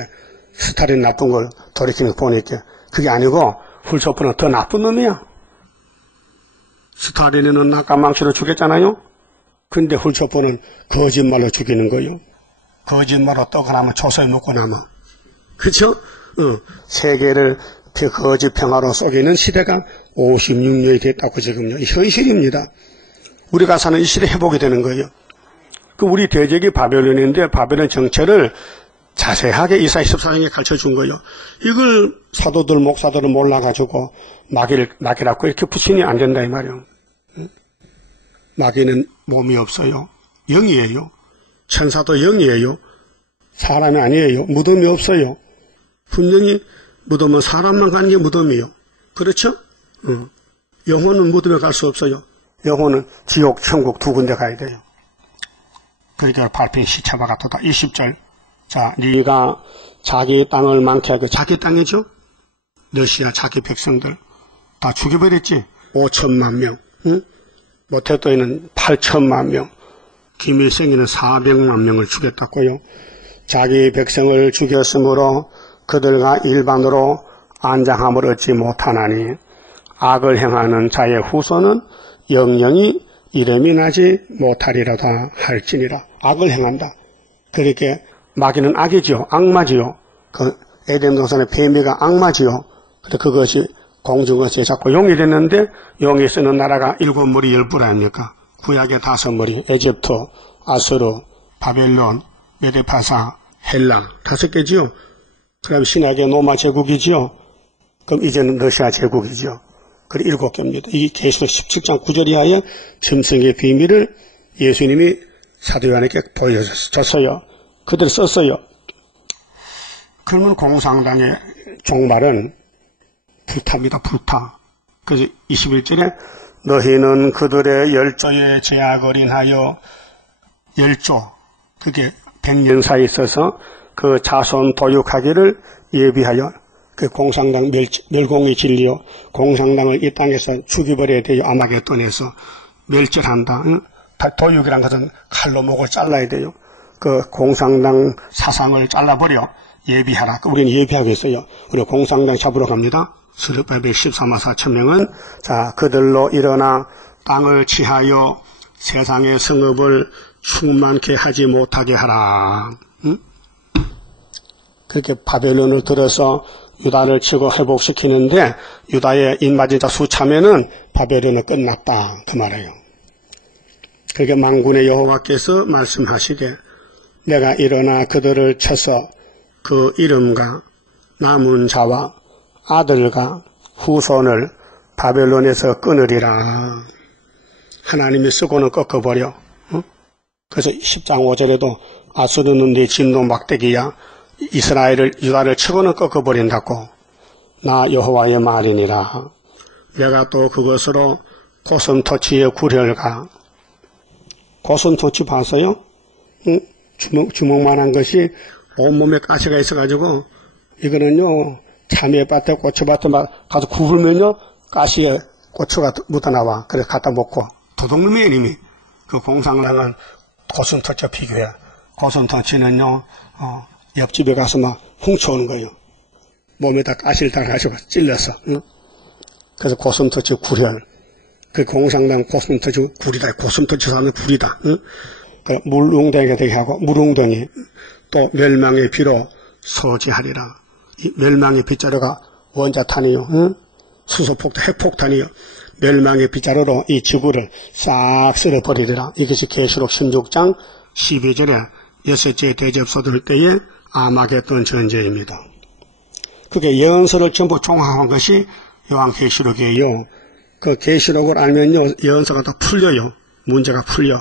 스탈린 나쁜 걸 돌이키는 거 보니까. 그게 아니고 훌초프는 더 나쁜 놈이야. 스탈린은 낙가망치로 죽였잖아요. 근데 훌초프는 거짓말로 죽이는 거예요. 거짓말로 떡을 하면 초소에 먹고 남아. 그쵸? 세계를 거짓 평화로 속이는 시대가 56년이 됐다고 지금요. 현실입니다. 우리가 사는 이 시대 회복이 되는 거예요. 그 우리 대적이 바벨론인데 바벨론 정체를 자세하게 이사야 14장에 가르쳐 준 거예요. 이걸 사도들, 목사들은 몰라가지고 마귀라고 이렇게 붙이니 안 된다 이 말이에요. 마귀는 몸이 없어요. 영이에요. 천사도 영이에요. 사람이 아니에요. 무덤이 없어요. 분명히 무덤은 사람만 가는 게 무덤이에요. 그렇죠? 영혼은 무덤에 갈 수 없어요. 영혼은 지옥, 천국 두 군데 가야 돼요. 그러니까 밟힌 시체와 같도다. 20절. 자, 네가 자기 땅을 망케하고 자기 땅이죠? 러시아 자기 백성들 다 죽여버렸지. 5천만 명. 응? 모태도에는 8천만 명. 김일성이는 400만 명을 죽였다고요. 자기 백성을 죽였으므로 그들과 일반으로 안장함을 얻지 못하나니 악을 행하는 자의 후손은 영영이 이름이 나지 못하리라다 할지니라. 악을 행한다. 그렇게 마귀는 악이지요. 악마지요. 그 에덴 동산의 뱀이가 악마지요. 근데 그것이 공중것에 자꾸 용이 됐는데 용이 쓰는 나라가 7머리 10뿔 아닙니까? 구약의 5머리, 에집트, 아수르, 바벨론, 메데파사, 헬라 5개지요. 그럼 신약의 로마 제국이지요. 그럼 이제는 러시아 제국이지요. 그리고 7개입니다. 이 계시록 17장 9절 이하의 짐승의 비밀을 예수님이 사도 요한에게 보여줬어요. 그들 썼어요. 그러면 공산당의 종말은 불타입니다. 불타. 그래서 21절에 너희는 그들의 열조의 제약을 인하여 열조, 그게 100년 있어서 그 자손 도육하기를 예비하여 그 공산당 멸공의 진리요. 공산당을 이 땅에서 죽여버려야 돼요. 아마겟돈에서 멸절한다. 응? 도육이란 것은 칼로 목을 잘라야 돼요. 그 공산당 사상을 잘라버려 예비하라. 우리는 예비하고 있어요. 우리 공산당 잡으러 갑니다. 스룹바벨 14만 4천 명은 자 그들로 일어나 땅을 치하여 세상의 성읍을 충만케 하지 못하게 하라. 응? 그렇게 바벨론을 들어서 유다를 치고 회복시키는데 유다의 인맞은 자 수차면은 바벨론은 끝났다 그 말이에요. 그렇게 만군의 여호와께서 말씀하시되 내가 일어나 그들을 쳐서 그 이름과 남은 자와 아들과 후손을 바벨론에서 끊으리라. 하나님이 쓰고는 꺾어버려. 응? 그래서 10장 5절에도 아수르는 네 진노 막대기야. 이스라엘을 유다를 치고는 꺾어버린다고. 나 여호와의 말이니라. 내가 또 그것으로 고슴도치의 구렬과 고슴도치 봤어요? 응? 주먹만한 것이 온몸에 가시가 있어가지고 이거는요 참외밭에 고추밭에 가서 구우면요 가시에 고추가 묻어나와. 그래서 갖다 먹고 도둑놈이에요 이미. 그 공산당은 고슴도치와 비교해. 고슴도치는요 옆집에 가서 막 훔쳐오는 거예요. 몸에다 가시를 달아가지고 찔러서. 응? 그래서 고슴도치 구렬. 그 공산당 고슴도치 굴이다. 고슴도치 사는 굴이다. 응? 물웅덩이가 되게 하고 물웅덩이 또 멸망의 비로 소지하리라. 이 멸망의 빗자루가 원자탄이요. 응? 수소폭탄, 핵폭탄이요. 멸망의 빗자루로 이 지구를 싹 쓸어버리리라. 이것이 계시록 16장 12절에 여섯째 대접 쏟을 때의 아마겟돈 전쟁입니다. 그게 예언서를 전부 종합한 것이 요한계시록이에요. 그 계시록을 알면요, 예언서가 더 풀려요. 문제가 풀려.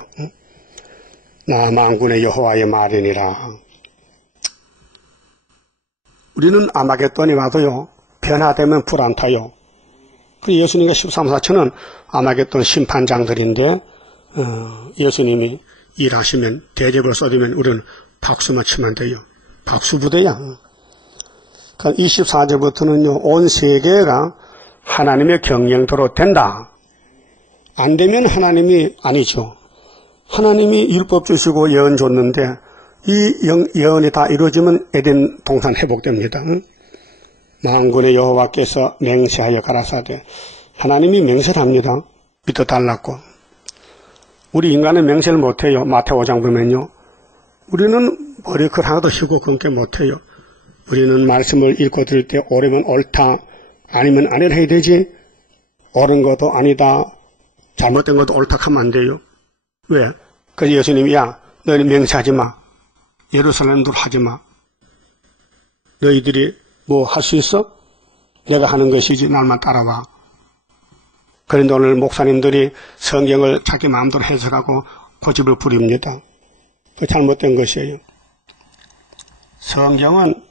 나 만군의 여호와의 말이니라. 우리는 아마겟돈이 와도요, 변화되면 불 안 타요. 그 예수님과 13, 14천은 아마겟돈 심판장들인데, 예수님이 일하시면, 대접을 쏟으면 우리는 박수만 치면 돼요. 박수부대야. 그러니까 24절부터는요, 온 세계가 하나님의 경영대로 된다. 안 되면 하나님이 아니죠. 하나님이 율법 주시고 예언 줬는데 이 예언이 다 이루어지면 에덴 동산 회복됩니다. 만군의 여호와께서 맹세하여 가라사대. 하나님이 맹세를 합니다. 믿어달라고. 우리 인간은 맹세를 못해요. 마태오 5장 보면요. 우리는 머리칼 하나도 휘고 검게 못해요. 우리는 말씀을 읽고 들을 때 옳으면 옳다, 아니면 아니라 해야 되지. 옳은 것도 아니다, 잘못된 것도 옳다 하면 안 돼요. 왜? 그래서 예수님이 야, 너희는 맹세하지 마. 예루살렘들 하지 마. 너희들이 뭐 할 수 있어? 내가 하는 것이지 날만 따라와. 그런데 오늘 목사님들이 성경을 자기 마음대로 해석하고 고집을 부립니다. 그 잘못된 것이에요. 성경은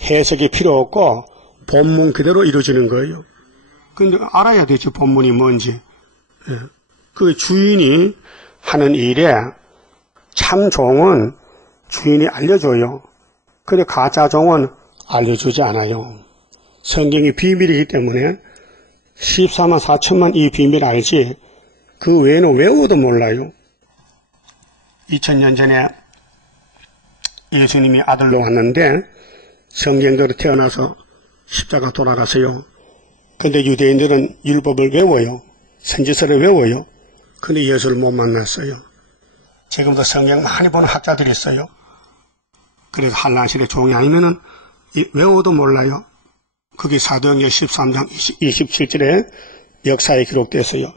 해석이 필요 없고 본문 그대로 이루어지는 거예요. 그런데 알아야 되지, 본문이 뭔지. 그 주인이 하는 일에 참 종은 주인이 알려줘요. 근데 가짜 종은 알려주지 않아요. 성경이 비밀이기 때문에 14만 4천만 이 비밀 알지 그 외에는 외워도 몰라요. 2000년 전에 예수님이 아들로 왔는데 성경대로 태어나서 십자가 돌아가세요. 근데 유대인들은 율법을 외워요. 선지서를 외워요. 근데 예수를 못 만났어요. 지금도 성경 많이 보는 학자들이 있어요. 그래서 한란시대 종이 아니면은 외워도 몰라요. 그게 사도행전 13장 27절에 역사에 기록됐어요.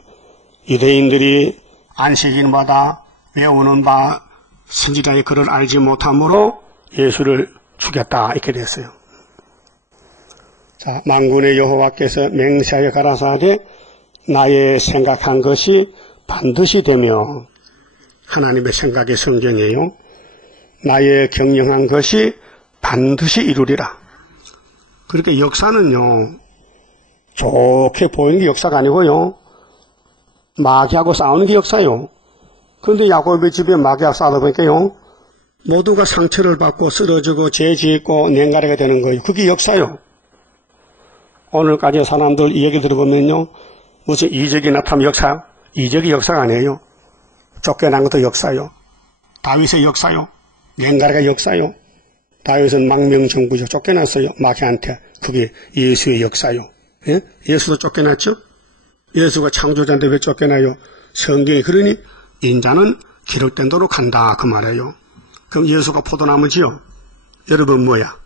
유대인들이 안식일마다 외우는 바 선지자의 글을 알지 못함으로 예수를 죽였다, 이렇게 됐어요. 자, 만군의 여호와께서 맹세하여 가라사대 나의 생각한 것이 반드시 되며, 하나님의 생각의 성경이에요. 나의 경영한 것이 반드시 이루리라. 그러니까 역사는요, 좋게 보이는 게 역사가 아니고요, 마귀하고 싸우는 게 역사요. 그런데 야곱의 집에 마귀하고 싸우다 보니까요, 모두가 상처를 받고 쓰러지고 죄 짓고 냉가리가 되는 거예요. 그게 역사요. 오늘까지 사람들 이 얘기 들어보면요, 무슨 이적이 나타나면 역사요? 이적이 역사가 아니에요. 쫓겨난 것도 역사요. 다윗의 역사요. 냉가리가 역사요. 다윗은 망명정부죠. 쫓겨났어요. 마귀한테. 그게 예수의 역사요. 예? 예수도 쫓겨났죠? 예수가 창조자인데 왜 쫓겨나요? 성경이 그러니 인자는 기록된 대로 간다, 그 말이에요. 그럼 예수가 포도나무지요? 여러분 뭐야?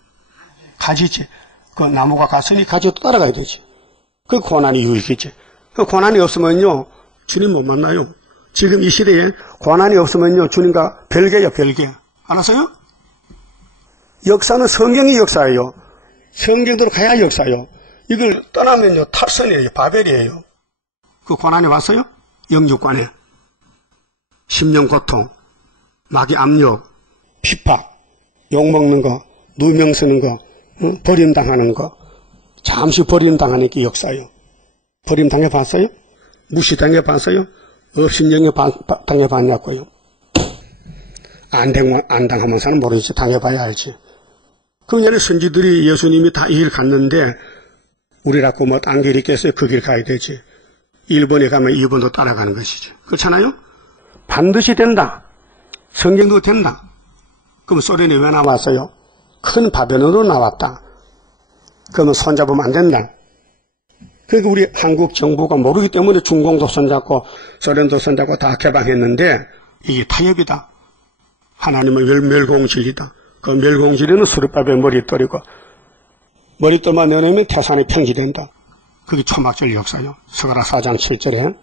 가지지. 그 나무가 갔으니 가지도 따라가야 되지. 그 고난이 유익이지. 그 고난이 없으면요, 주님 못 만나요. 지금 이 시대에 고난이 없으면요, 주님과 별개야, 별개. 알았어요? 역사는 성경이 역사예요. 성경대로 가야 역사요. 이걸 떠나면요, 탈선이에요. 바벨이에요. 그 고난이 왔어요? 영육관에. 심령 고통, 마귀 압력, 핍박, 욕먹는 거, 누명 쓰는 거, 버림당하는 거, 잠시 버림당하는 게 역사요. 버림당해봤어요? 무시당해봤어요? 업신여겨 당해봤냐고요? 안 당하면서는 모르지. 당해봐야 알지. 그 전에 선지들이 예수님이 다 이 길 갔는데 우리라고 뭐 딴 길 있겠어요? 그 길 가야 되지. 일본에 가면 일본도 따라가는 것이지. 그렇잖아요? 반드시 된다. 성경도 된다. 그럼 소련이 왜 나왔어요? 큰 바벨론으로 나왔다. 그러면 손잡으면 안 된다. 그러니까 우리 한국 정부가 모르기 때문에 중공도 손잡고 소련도 손잡고 다 개방했는데 이게 타협이다. 하나님의 멸공진리다. 그 멸공진리는 수르바벨 머릿돌이고 머릿돌만 내놓으면 태산이 평지된다. 그게 초막절 역사요. 스가랴 4장 7절에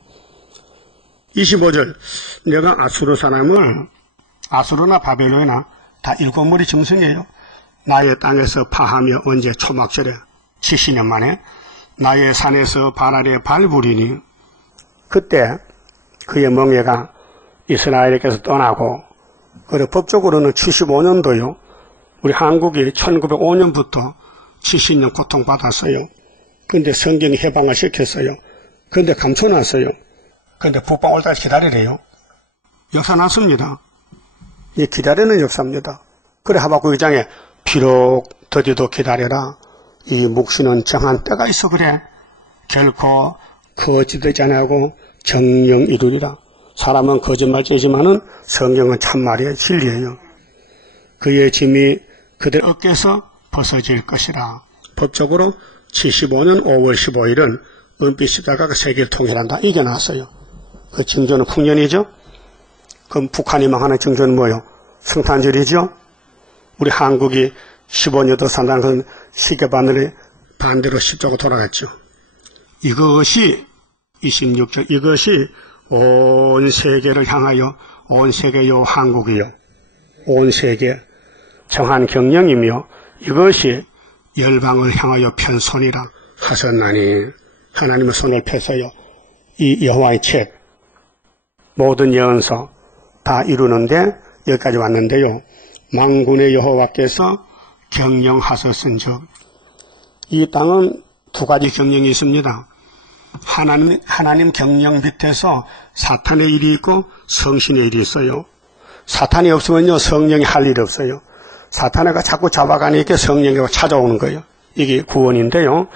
25절 내가 아수르 사람을 아수르나 바벨론이나 다 일곱 머리 짐승이에요. 나의 땅에서 파하며 언제 초막절에 70년 만에 나의 산에서 발 아래 발부리니 그때 그의 멍에가 이스라엘에게서 떠나고 그리고 법적으로는 75년도요. 우리 한국이 1905년부터 70년 고통받았어요. 근데 성경이 해방을 시켰어요. 근데 감춰놨어요. 근데 북방 올 때까지 기다리래요. 역사 났습니다. 이 기다리는 역사입니다. 그래 하박국 2장에 비록 더디도 기다려라. 이 묵시는 정한 때가 있어 그래. 결코 거짓되지 아니하고 정령 이루리라. 사람은 거짓말쟁이지만은 성경은 참말이에요. 진리예요. 그의 짐이 그들 어깨에서 벗어질 것이라. 법적으로 75년 5월 15일은 은빛 십자가가 세계를 통일한다. 이게 나왔어요. 그 징조는 풍년이죠. 그럼 북한이 망하는 징조는 뭐예요? 성탄절이죠. 우리 한국이 15년 더 산다는 건 시계바늘에 반대로 십자가 돌아갔죠. 이것이 26절 이것이 온 세계를 향하여 온 세계요 한국이요 온 세계 정한 경영이며 이것이 열방을 향하여 편 손이라 하셨나니 하나님의 손을 펴서요 이 여호와의 책 모든 예언서 다 이루는데 여기까지 왔는데요. 만군의 여호와께서 경영하셨은즉 이 땅은 두 가지 경영이 있습니다. 하나님 경영 밑에서 사탄의 일이 있고 성신의 일이 있어요. 사탄이 없으면요 성령이 할 일이 없어요. 사탄이가 자꾸 잡아가니까 성령이 찾아오는 거예요. 이게 구원인데요.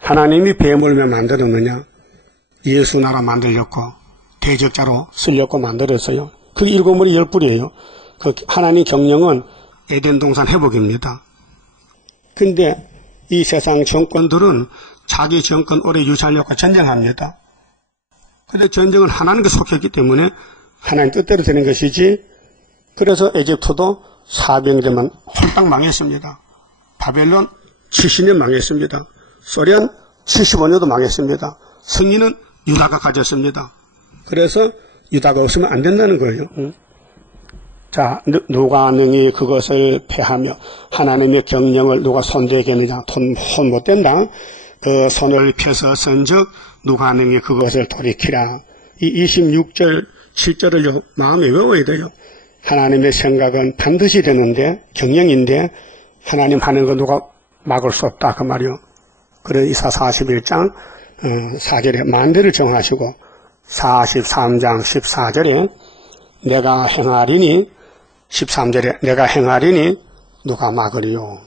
하나님이 뱀을 왜 만들었느냐? 예수 나라 만들렸고 대적자로 쓰려고 만들었어요. 그게 일곱 머리 열 뿔이에요. 그 하나님 경영은 에덴 동산 회복입니다. 근데 이 세상 정권들은 자기 정권 오래 유지하려고 전쟁합니다. 근데 전쟁은 하나님께 속했기 때문에 하나님 뜻대로 되는 것이지. 그래서 에집트도 400년 되면 홀딱 망했습니다. 바벨론 70년 망했습니다. 소련 75년도 망했습니다. 승리는 유다가 가졌습니다. 그래서 유다가 없으면 안 된다는 거예요. 자, 누가 능히 그것을 패하며 하나님의 경영을 누가 손대겠느냐? 손 못 댄다. 그 손을 펴서 선즉 누가 능히 그것을 돌이키라. 이 26절 7절을 마음에 외워야 돼요. 하나님의 생각은 반드시 되는데 경영인데 하나님 하는 거 누가 막을 수 없다 그 말이요. 그래 이사 41장 4절에 만대를 정하시고 43장 14절에 내가 행하리니 13절에 내가 행하리니 누가 막으리요.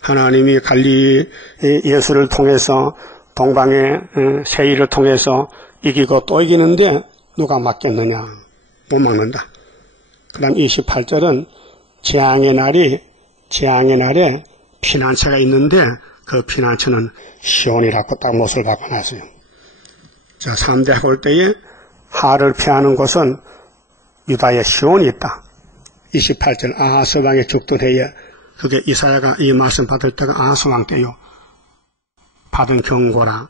하나님이 갈리 예수를 통해서 동방의 세일을 통해서 이기고 또 이기는데 누가 막겠느냐? 못 막는다. 그 다음 28절은 재앙의 날에 피난처가 있는데 그 피난처는 시온이라고 딱 못을 박아놨어요. 자, 3대 해올 때에 하를 피하는 곳은 유다의 시온이 있다. 28절 아하스 왕의 죽던 해에 그게 이사야가 이 말씀 받을 때가 아하스 왕 때요. 받은 경고라.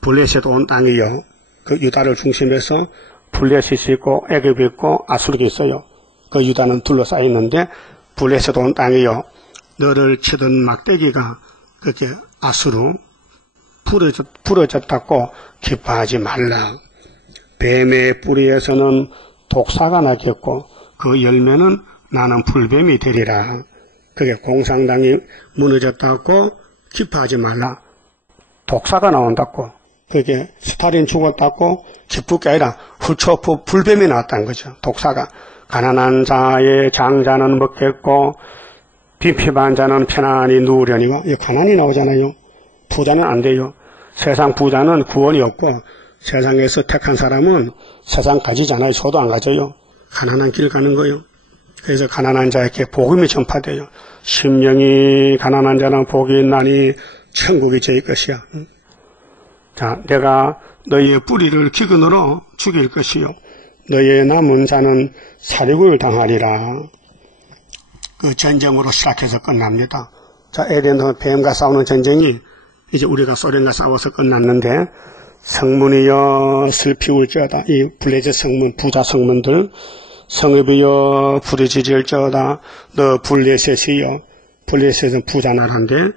블레셋 온 땅이요. 그 유다를 중심해서 블레셋이 있고 애굽이 있고 아수르가 있어요. 그 유다는 둘러싸여 있는데 블레셋 온 땅이요. 너를 치던 막대기가 그렇게 아수르 부러졌다고 기뻐하지 말라. 뱀의 뿌리에서는 독사가 나겠고 그 열매는 나는 불뱀이 되리라. 그게 공산당이 무너졌다고 기뻐하지 말라. 독사가 나온다고. 그게 스탈린 죽었다고 기쁠 게 아니라 훌초프 불뱀이 나왔다는 거죠. 독사가. 가난한 자의 장자는 먹겠고 빈핍한 자는 편안히 누우려니와. 가난이 나오잖아요. 부자는 안 돼요. 세상 부자는 구원이 없고 세상에서 택한 사람은 세상 가지잖아요. 저도 안 가져요. 가난한 길 가는 거예요. 그래서 가난한 자에게 복음이 전파돼요. 심령이 가난한 자는 복이 있나니 천국이 저희 것이야. 자, 내가 너희의 뿌리를 기근으로 죽일 것이요. 너희의 남은 자는 살육을 당하리라. 그 전쟁으로 시작해서 끝납니다. 자, 에덴 뱀과 싸우는 전쟁이 이제 우리가 소련과 싸워서 끝났는데 성문이여 슬피 울지어다. 이 블레셋 성문, 부자 성문들 성읍이여 부르짖을지어다. 너 블레셋이여. 블레셋은 부자 나라인데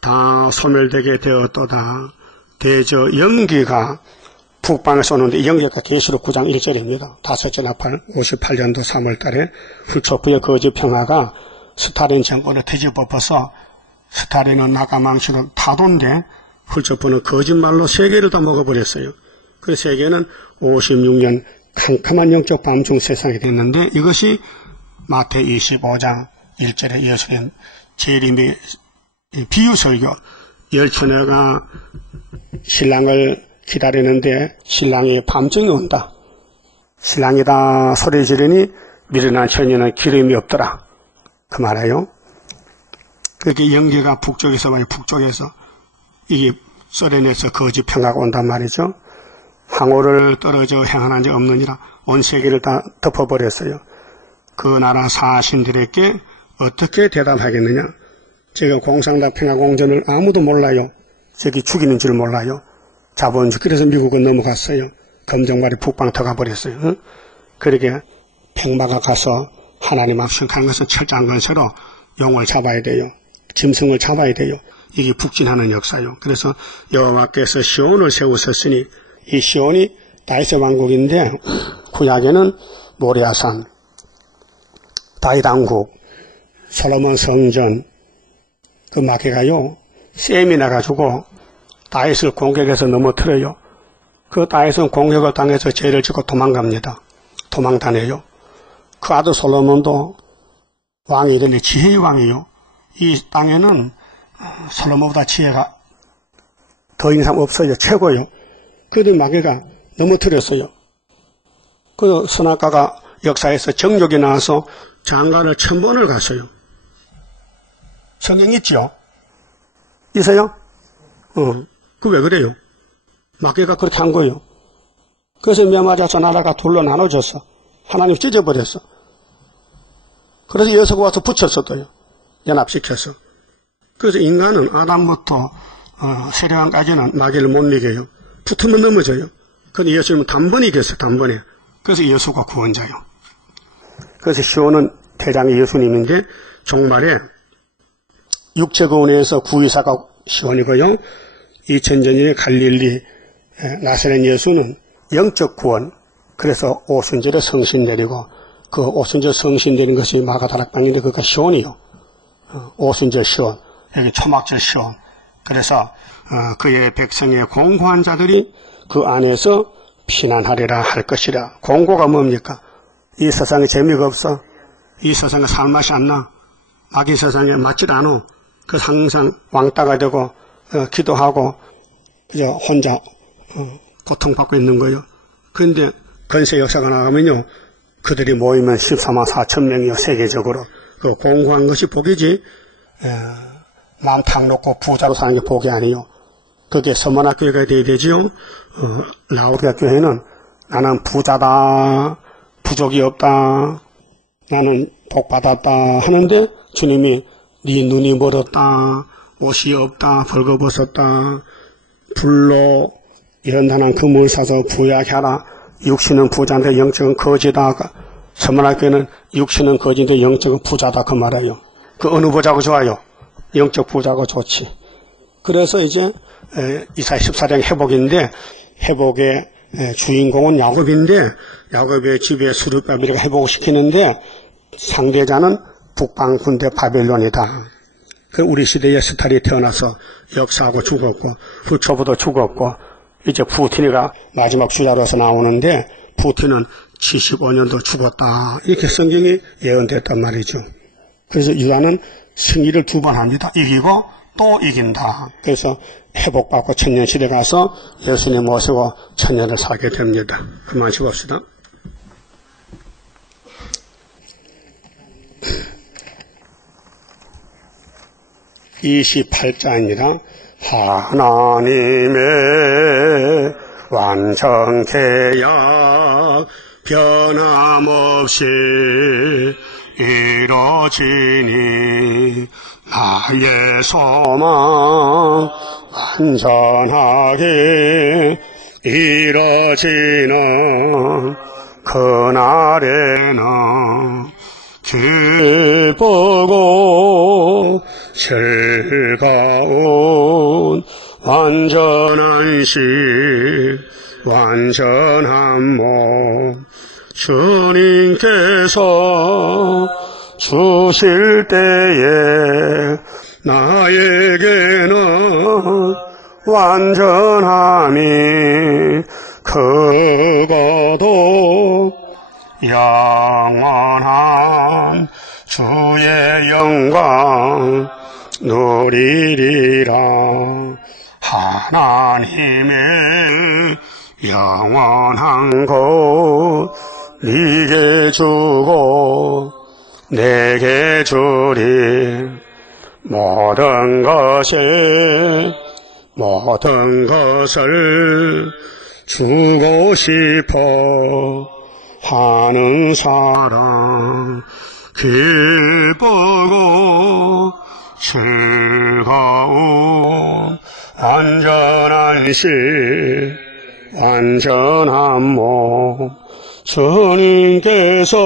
다 소멸되게 되었도다. 대저 연기가 북방에 쏘는데 연기가 계시록 9장 1절입니다. 다섯째 나팔 58년도 3월 달에 훌초프의 거짓 평화가 스탈린 정권을 뒤집어버서 스탈린은 나가망치로 타도인데 훌초프는 거짓말로 세계를 다 먹어버렸어요. 그 세계는 56년 캄캄한 영적 밤중 세상이 됐는데 이것이 마태 25장 1절에 예수님 재림의 비유설교 열처녀가 신랑을 기다리는데 신랑이 밤중에 온다. 신랑이다 소리 지르니 미련한 처녀는 기름이 없더라. 그 말이에요. 그렇게 연기가 북쪽에서 와요. 북쪽에서 이게 소련에서 거짓 평화가 온단 말이죠. 항오를 떨어져 행하는 자 없느니라. 온 세계를 다 덮어버렸어요. 그 나라 사신들에게 어떻게 대답하겠느냐. 지금 공산당 평화공전을 아무도 몰라요. 저기 죽이는 줄 몰라요. 자본주의. 그래서 미국은 넘어갔어요. 검정말이 북방 들어가버렸어요. 응? 그러게 백마가 가서 하나님 앞 생각하는 것은 철장건서로 용을 잡아야 돼요. 짐승을 잡아야 돼요. 이게 북진하는 역사요. 그래서 여호와께서 시온을 세우셨으니 이 시온이 다윗의 왕국인데 구약에는 모리아산, 다윗 왕국, 솔로몬 성전 그 마귀가요 셈이 나가지고 다윗을 공격해서 넘어뜨려요. 그 다윗은 공격을 당해서 죄를 짓고 도망갑니다. 도망다녀요. 그 아들 솔로몬도 왕이 이르니 지혜의 왕이요. 이 땅에는 솔로몬보다 지혜가 더 이상 없어요. 최고요. 그런데 마귀가 넘어뜨렸어요. 그 선악과가 역사에서 정욕이 나와서 장가를 1000번을 갔어요. 성경 있죠? 있어요? 그 왜 그래요? 마귀가 그렇게 한 거예요. 그래서 멸망자서 나라가 둘로 나눠졌어. 하나님 찢어버렸어. 그래서 여서가 와서 붙였어도요. 연합시켜서. 그래서 인간은 아담부터 세례왕까지는 마귀를 못 이겨요. 붙으면 넘어져요. 그런데 예수님은 단번에 이겼어요. 단번에. 그래서 예수가 구원자요. 그래서 시온은 대장이 예수님인데 종말에 육체구원에서 구의사가 시온이고요. 2000년 전에 갈릴리 나사렛 예수는 영적 구원. 그래서 오순절에 성신 내리고 그 오순절 성신 내린 것이 마가다락방인데 그가 시온이요. 오순절 시온. 여기 초막절 시온. 그래서 그의 백성의 공고한 자들이 그 안에서 피난하리라 할 것이라. 공고가 뭡니까? 이 세상에 재미가 없어. 이 세상에 살맛이 안 나. 마귀 세상에 맞질 않아. 그래서 항상 왕따가 되고 기도하고 그저 혼자 고통받고 있는 거예요. 그런데 건세 역사가 나가면요. 그들이 모이면 14만 4천 명이요. 세계적으로. 그 공고한 것이 복이지. 마음 탁 놓고 부자로 사는 게 복이 아니에요. 그게 서문학교회가 돼야 되지요. 라오디아 교회는 나는 부자다. 부족이 없다. 나는 복 받았다 하는데 주님이 네 눈이 멀었다. 옷이 없다. 벌거벗었다. 불로 연단한 금을 사서 부유하게 하라. 육신은 부자인데 영적은 거지다. 서문학교는 육신은 거지인데 영적은 부자다 그 말이에요. 그 어느 부자가 좋아요? 영적 부자가 좋지. 그래서 이제 이사야 14장 회복인데 회복의 주인공은 야곱인데 야곱의 집에 수르바벨이 회복을 시키는데 상대자는 북방 군대 바벨론이다. 그 우리 시대에 스탈이 태어나서 역사하고 죽었고 후초부도 죽었고 이제 푸틴이가 마지막 주자로서 나오는데 푸틴은 75년도 죽었다. 이렇게 성경이 예언됐단 말이죠. 그래서 유다는 승리를 2번 합니다. 이기고 또 이긴다. 그래서 회복받고 천년시대 가서 예수님 모시고 천년을 살게 됩니다. 그만 봅시다. (28자입니다) 하나님의 완전 계약 변함없이 이루어지니 나 나의 소망 완전하게 이뤄지는 그날에는 기쁘고 즐거운 완전한 시 완전한 몸 주님께서 주실 때에 나에게는 완전함이 크고도 영원한 주의 영광 누리리라. 하나님의 영원한 곳 네게 주고 내게 주리. 모든 것을 주고 싶어 하는 사람 기쁘고 즐거운 완전한 시 완전한 몸 주님께서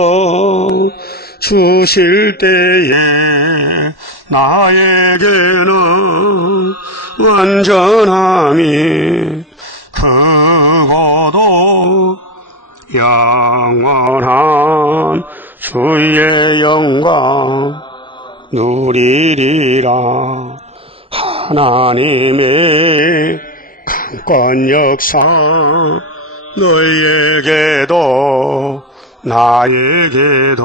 주실 때에 나에게는 완전함이 크고도 영원한 주의 영광 누리리라. 하나님의 강권 역사 너희에게도 나에게도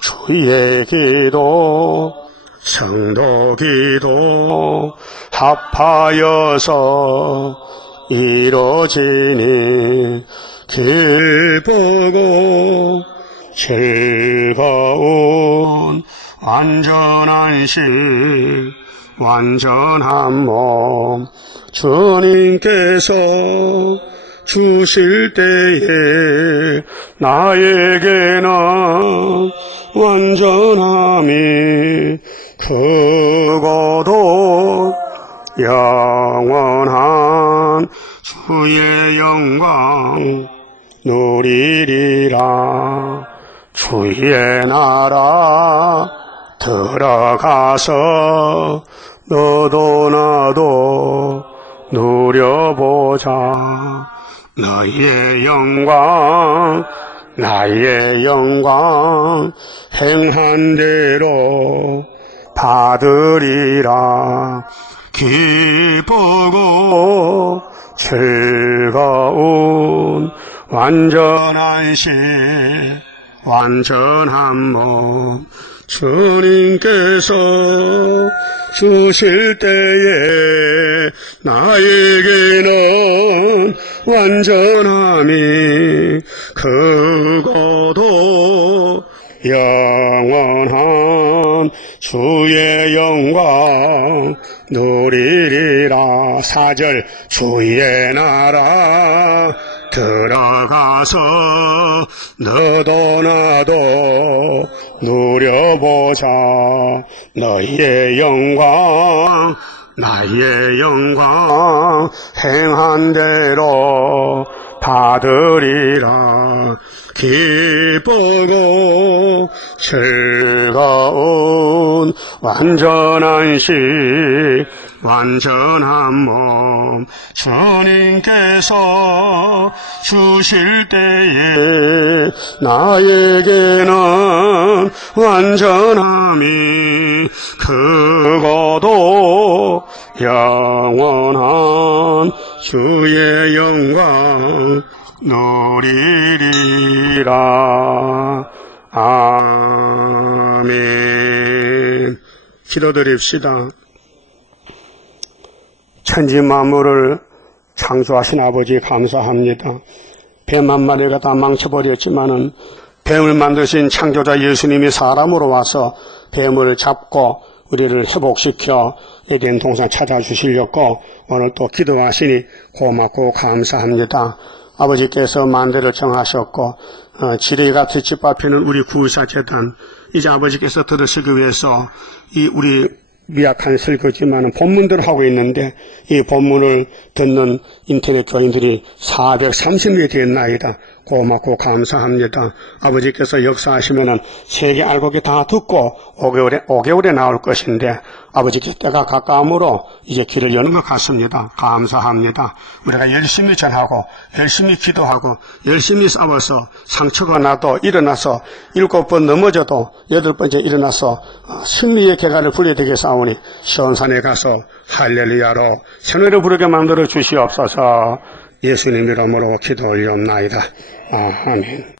주의 기도 성도 기도 합하여서 이루어지니 기쁘고 즐거운 완전한 시 완전한 몸 주님께서 주실 때에 나에게는 완전함이 크고도 영원한 주의 영광 누리리라. 주의 나라 들어가서 너도 나도 누려보자. 너희의 영광 나의 영광 행한 대로 받으리라. 기쁘고 즐거운 완전한 시 완전한 몸 주님께서 주실 때에 나에게는 완전함이 크고도 영원한 주의 영광 누리리라. 4절 주의 나라 들어가서 너도 나도 누려보자. 너희의 영광 나의 영광 행한 대로 받으리라. 기쁘고 즐거운 완전한 시 완전한 몸 주님께서 주실 때에 나에게는 완전함이 크고도 영원한 주의 영광 누리리라. 아멘. 기도드립시다. 천지 만물을 창조하신 아버지 감사합니다. 뱀 한 마리가 다 망쳐버렸지만은 뱀을 만드신 창조자 예수님이 사람으로 와서 뱀을 잡고 우리를 회복시켜 에덴 동산 찾아주시려고 오늘 또 기도하시니 고맙고 감사합니다. 아버지께서 만대를 정하셨고 지뢰같이 짓밟히는 우리 구의사 재단 이제 아버지께서 들으시기 위해서 이 우리 미약한 설교지만 본문대로 하고 있는데 이 본문을 듣는 인터넷 교인들이 430명 되었나이다. 고맙고 감사합니다. 아버지께서 역사하시면은 세계 알곡이 다 듣고 5개월에 나올 것인데 아버지께 때가 가까움으로 이제 길을 여는 것 같습니다. 감사합니다. 우리가 열심히 전하고 열심히 기도하고 열심히 싸워서 상처가 나도 일어나서 7번 넘어져도 8번째 일어나서 승리의 개가를 불려되게 싸우니 시온산에 가서 할렐루야로 새노래를 부르게 만들어 주시옵소서. 예수님 이름으로 기도 올리옵나이다. 아멘.